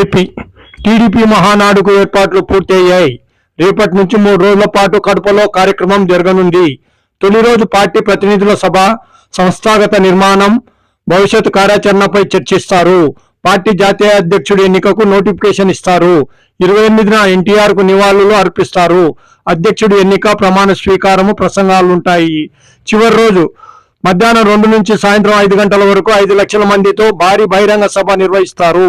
AP TDP మహానాడుకు ఏర్పాట్లు పూర్తయ్యాయి. రేపటి నుంచి మూడు రోజుల పాటు కడపలో కార్యక్రమం జరగనుంది. తొలి రోజు పార్టీ ప్రతినిధుల సభ సంస్థాగత నిర్మాణం భవిష్యత్ కార్యాచరణపై చర్చిస్తారు. పార్టీ జాతీయ అధ్యక్షుడి ఎన్నికకు నోటిఫికేషన్ ఇస్తారు. ఇరవై ఎనిమిదిన ఎన్టీఆర్కు నివాళులు అర్పిస్తారు. అధ్యక్షుడి ఎన్నిక ప్రమాణ స్వీకారము ప్రసంగాలుంటాయి. చివరి రోజు మధ్యాహ్నం రెండు నుంచి సాయంత్రం ఐదు గంటల వరకు ఐదు లక్షల మందితో భారీ బహిరంగ సభ నిర్వహిస్తారు.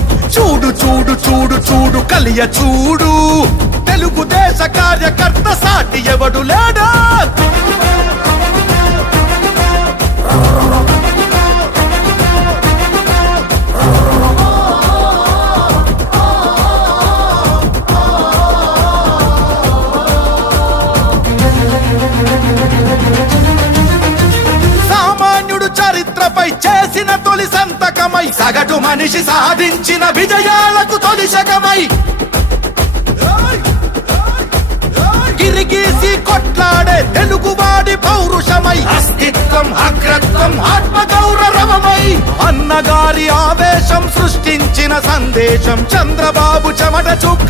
చూడు చూడు చూడు చూడు కలియ చూడు. తెలుగుదేశ కార్యకర్త సాటి ఎవడు లేడా? చరిత్రపై చేసిన తొలి సంతకమై సగటు మనిషి సాధించిన విజయాలకు తొలిశకమై గిరిగీసి కొట్లాడే తెలుగువాడి పౌరుషమై. అస్తిత్వం అగ్రత్వం ఆత్మ గౌరవమై అన్నగారి ఆవేశం సృష్టించిన సందేశం చంద్రబాబు చెమట చుక్క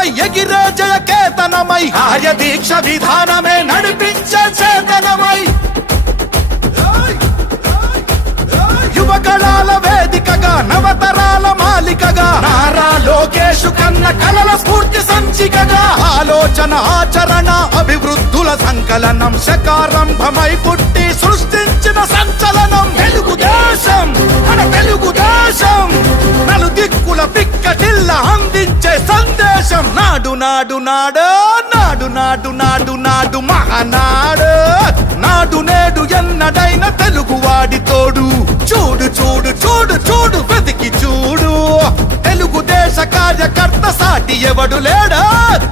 భుజాలపై ఎగిరే జయ కేతనమై దీక్ష విధానమే నడిపించే చేతనమై యువకళాల వేదికగా నవతరాల మాలికగా నారా లోకేష్ కన్న కలల స్ఫూర్తి సంచికగా ఆలోచన ఆచరణ అభివృద్ధుల సంకలనం శకారంభమై పుట్టి సృష్టించిన సంచలనం. దేశం నాడు నాడు నాడు నాడు నాడు నాడు నాడు మహానాడు. నాడు నేడు ఎన్నడైన తెలుగువాడి తోడు. చూడు చూడు చూడు చూడు వెతికి చూడు. తెలుగుదేశ కార్యకర్త సాటి ఎవడు లేడా?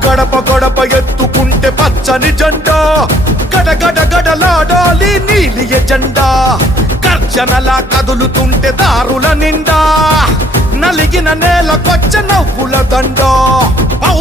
గడప గడప ఎత్తుకుంటే పచ్చని జెండా. గడ గడలాడాలి నీలి ఎజెండా. గర్జనలా కదులుతుంటే దారుల నిండా. నలిగిన నేలకొచ్చ నవ్వుల దండ.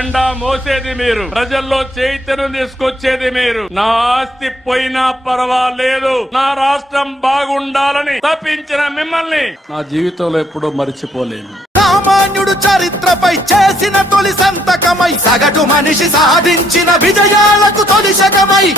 జెండా మోసేది మీరు. ప్రజల్లో చైతన్యం తీసుకొచ్చేది మీరు. నా ఆస్తి పోయినా పర్వాలేదు. నా రాష్ట్రం బాగుండాలని తప్పించిన మిమ్మల్ని. నా జీవితంలో ఎప్పుడూ మర్చిపోలేను. సామాన్యుడు చరిత్రపై చేసిన తొలి సంతకమై సగటు మనిషి సాధించిన విజయాలకు తొలి శకమై.